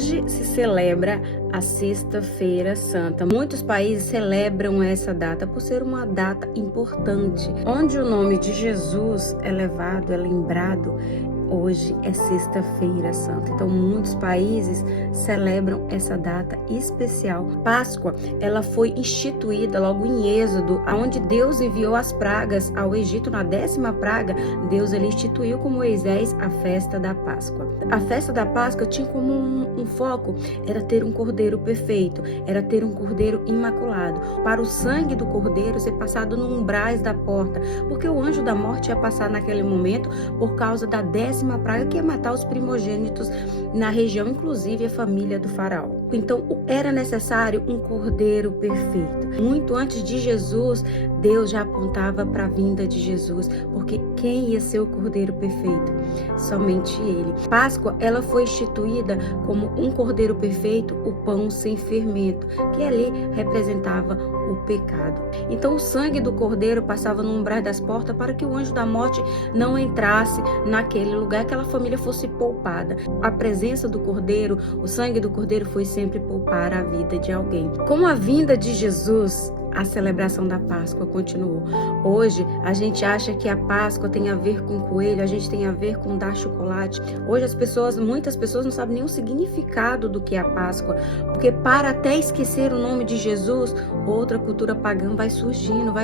Hoje se celebra a Sexta-feira Santa. Muitos países celebram essa data por ser uma data importante, onde o nome de Jesus é levado, é lembrado. Hoje é Sexta-feira Santa. Então, muitos países celebram essa data especial. Páscoa, ela foi instituída logo em Êxodo, onde Deus enviou as pragas ao Egito. Na 10ª praga, Deus ele instituiu com Moisés a festa da Páscoa. A festa da Páscoa tinha como um foco, era ter um cordeiro perfeito, era ter um cordeiro imaculado. Para o sangue do cordeiro ser passado no umbrais da porta, porque o anjo da morte ia passar naquele momento por causa da 10ª praga, que ia matar os primogênitos na região, inclusive a família do faraó. Então era necessário um cordeiro perfeito. Muito antes de Jesus, Deus já apontava para a vinda de Jesus, porque quem ia ser o cordeiro perfeito? Somente ele. Páscoa, ela foi instituída como um cordeiro perfeito, o pão sem fermento, que ali representava o pecado. Então o sangue do cordeiro passava no umbral das portas para que o anjo da morte não entrasse naquele lugar, que aquela família fosse poupada. A presença do cordeiro, o sangue do cordeiro foi sempre poupar a vida de alguém. Com a vinda de Jesus, a celebração da Páscoa continuou. Hoje, a gente acha que a Páscoa tem a ver com coelho, a gente tem a ver com dar chocolate. Hoje, muitas pessoas não sabem nem o significado do que é a Páscoa, porque para até esquecer o nome de Jesus, outra cultura pagã vai surgindo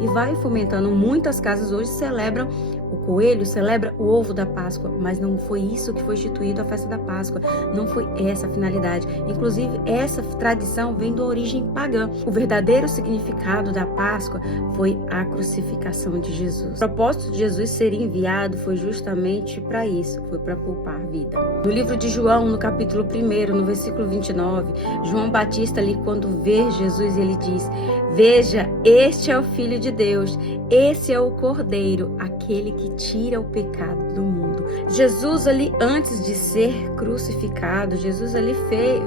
e vai fomentando. Muitas casas hoje celebram o coelho, celebra o ovo da Páscoa, mas não foi isso que foi instituído a festa da Páscoa. Não foi essa a finalidade. Inclusive, essa tradição vem da origem pagã. O verdadeiro significado da Páscoa foi a crucificação de Jesus. O propósito de Jesus ser enviado foi justamente para isso, foi para poupar vida. No livro de João, no capítulo 1, no versículo 29, João Batista ali, quando vê Jesus, ele diz: "Veja, este é o Filho de Deus, esse é o Cordeiro, aquele que tira o pecado do mundo." Jesus ali, antes de ser crucificado, Jesus ali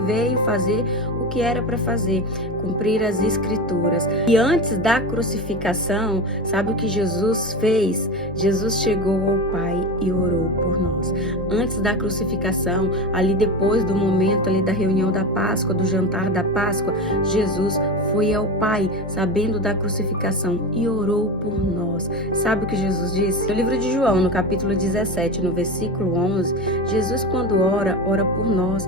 veio fazer o que era para fazer, cumprir as Escrituras. E antes da crucificação, sabe o que Jesus fez? Jesus chegou ao Pai e orou por nós. Antes da crucificação, ali depois do momento ali da reunião da Páscoa, do jantar da Páscoa, Jesus foi ao Pai, sabendo da crucificação, e orou por nós. Sabe o que Jesus disse? No livro de João, no capítulo 17, no versículo 11, Jesus, quando ora por nós,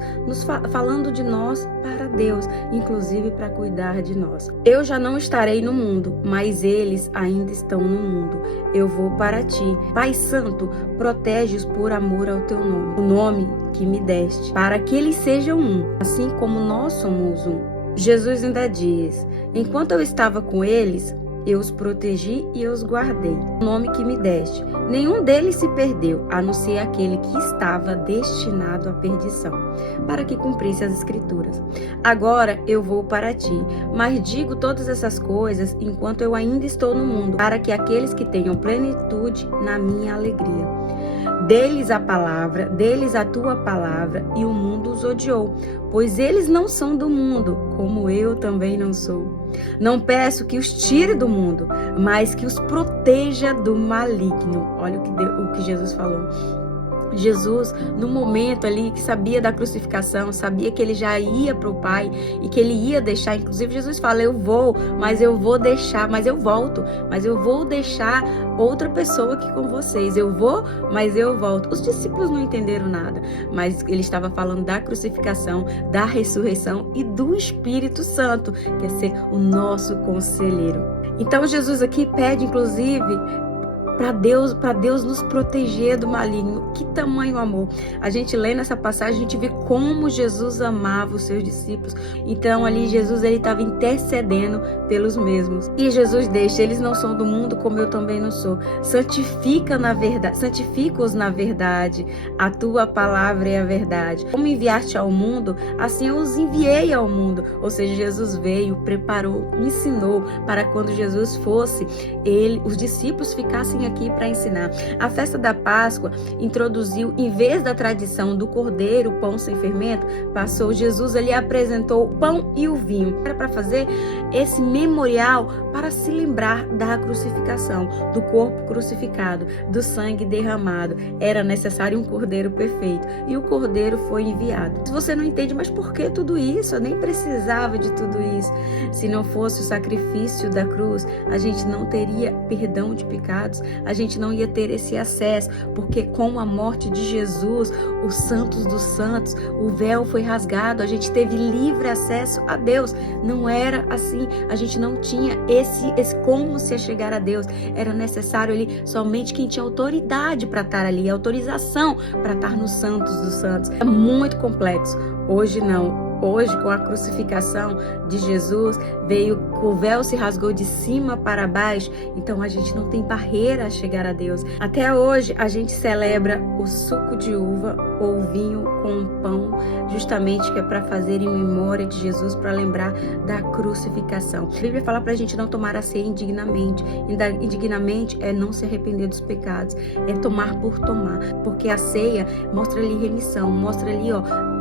falando de nós para Deus, inclusive para cuidar de nós. "Eu já não estarei no mundo, mas eles ainda estão no mundo. Eu vou para ti. Pai Santo, protege-os por amor ao teu nome, o nome que me deste, para que eles sejam um, assim como nós somos um." Jesus ainda diz: "Enquanto eu estava com eles, eu os protegi e eu os guardei. O nome que me deste, nenhum deles se perdeu, a não ser aquele que estava destinado à perdição, para que cumprisse as Escrituras. Agora eu vou para ti, mas digo todas essas coisas enquanto eu ainda estou no mundo, para que aqueles que tenham plenitude na minha alegria. Deles a tua palavra, e o mundo os odiou, pois eles não são do mundo, como eu também não sou. Não peço que os tire do mundo, mas que os proteja do maligno." Olha o que Jesus falou. Jesus, no momento ali que sabia da crucificação, sabia que ele já ia para o Pai e que ele ia deixar. Inclusive Jesus fala: "Eu vou, mas eu vou deixar, mas eu volto, mas eu vou deixar outra pessoa aqui com vocês. Eu vou, mas eu volto." Os discípulos não entenderam nada, mas ele estava falando da crucificação, da ressurreição e do Espírito Santo, que é ser o nosso conselheiro. Então Jesus aqui pede, inclusive, para Deus nos proteger do maligno. Que tamanho amor! A gente lê nessa passagem, a gente vê como Jesus amava os seus discípulos. Então ali Jesus estava intercedendo pelos mesmos. E Jesus deixa: "Eles não são do mundo, como eu também não sou. Santifica-os na verdade. A tua palavra é a verdade. Como enviaste ao mundo, assim eu os enviei ao mundo." Ou seja, Jesus veio, preparou, ensinou para quando Jesus fosse, os discípulos ficassem aqui para ensinar. A festa da Páscoa introduziu, em vez da tradição do cordeiro, pão sem fermento, Jesus ali apresentou o pão e o vinho. Era para fazer esse memorial para se lembrar da crucificação, do corpo crucificado, do sangue derramado. Era necessário um cordeiro perfeito e o cordeiro foi enviado. Se você não entende, mas por que tudo isso? Eu nem precisava de tudo isso. Se não fosse o sacrifício da cruz, a gente não teria perdão de pecados, a gente não ia ter esse acesso, porque com a morte de Jesus, os santos dos santos, o véu foi rasgado, a gente teve livre acesso a Deus. Não era assim, a gente não tinha esse como se chegar a Deus. Era necessário ali somente quem tinha autoridade para estar ali, autorização para estar nos santos dos santos. É muito complexo. Hoje não. Hoje, com a crucificação de Jesus, o véu se rasgou de cima para baixo, então a gente não tem barreira a chegar a Deus. Até hoje, a gente celebra o suco de uva ou vinho com pão, justamente que é para fazer em memória de Jesus, para lembrar da crucificação. A Bíblia fala para a gente não tomar a ceia indignamente. Indignamente é não se arrepender dos pecados, é tomar por tomar, porque a ceia mostra ali remissão, mostra ali,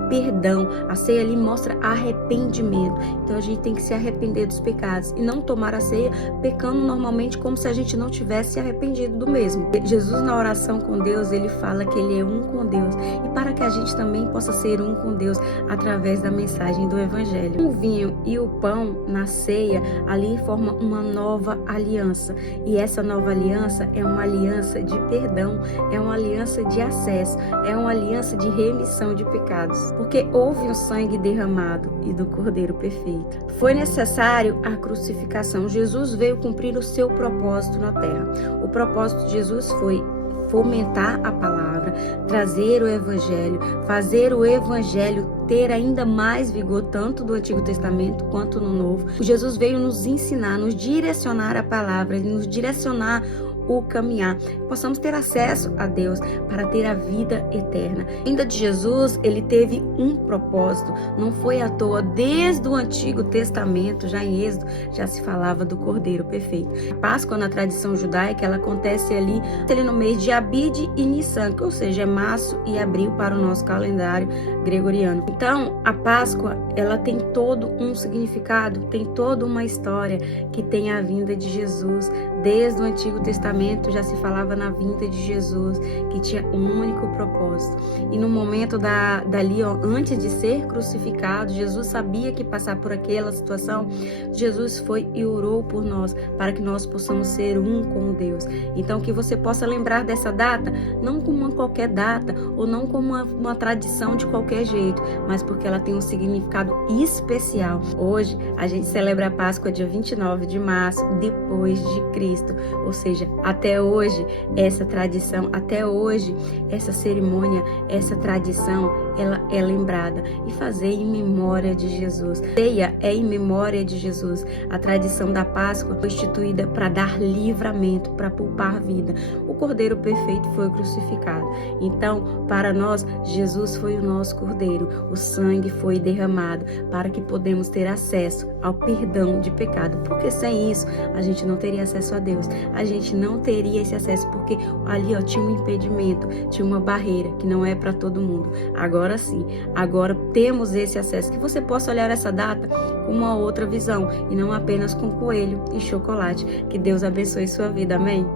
perdão. A ceia ali mostra arrependimento. Então a gente tem que se arrepender dos pecados e não tomar a ceia pecando normalmente como se a gente não tivesse arrependido do mesmo. Jesus, na oração com Deus, ele fala que ele é um com Deus, e para que a gente também possa ser um com Deus através da mensagem do Evangelho. O vinho e o pão na ceia ali formam uma nova aliança, e essa nova aliança é uma aliança de perdão, é uma aliança de acesso, é uma aliança de remissão de pecados, porque houve o sangue derramado e do Cordeiro perfeito. Foi necessário a crucificação. Jesus veio cumprir o seu propósito na terra. O propósito de Jesus foi fomentar a palavra, trazer o Evangelho, fazer o Evangelho ter ainda mais vigor, tanto do Antigo Testamento quanto no Novo. Jesus veio nos ensinar, nos direcionar a palavra, nos direcionar o caminhar, possamos ter acesso a Deus para ter a vida eterna. A vinda de Jesus, ele teve um propósito, não foi à toa. Desde o Antigo Testamento, já em Êxodo, já se falava do Cordeiro perfeito. A Páscoa, na tradição judaica, ela acontece ali no mês de Abide e Nissan, ou seja, é março e abril para o nosso calendário gregoriano. Então, a Páscoa, ela tem todo um significado, tem toda uma história que tem a vinda de Jesus. Desde o Antigo Testamento já se falava na vinda de Jesus, que tinha um único propósito. E no momento dali, antes de ser crucificado, Jesus sabia que passar por aquela situação, Jesus foi e orou por nós, para que nós possamos ser um com Deus. Então, que você possa lembrar dessa data, não como uma qualquer data, ou não como uma tradição de qualquer jeito, mas porque ela tem um significado especial. Hoje, a gente celebra a Páscoa dia 29 de março, depois de Cristo, ou seja, até hoje essa tradição, até hoje essa cerimônia, essa tradição, ela é lembrada, e fazer em memória de Jesus. Ceia é em memória de Jesus. A tradição da Páscoa foi instituída para dar livramento, para poupar vida. O Cordeiro perfeito foi crucificado. Então, para nós, Jesus foi o nosso Cordeiro. O sangue foi derramado para que podemos ter acesso ao perdão de pecado. Porque sem isso, a gente não teria acesso a Deus. A gente não teria esse acesso, porque ali tinha um impedimento, tinha uma barreira que não é para todo mundo. Agora sim, agora temos esse acesso. Que você possa olhar essa data com uma outra visão e não apenas com coelho e chocolate. Que Deus abençoe sua vida, amém?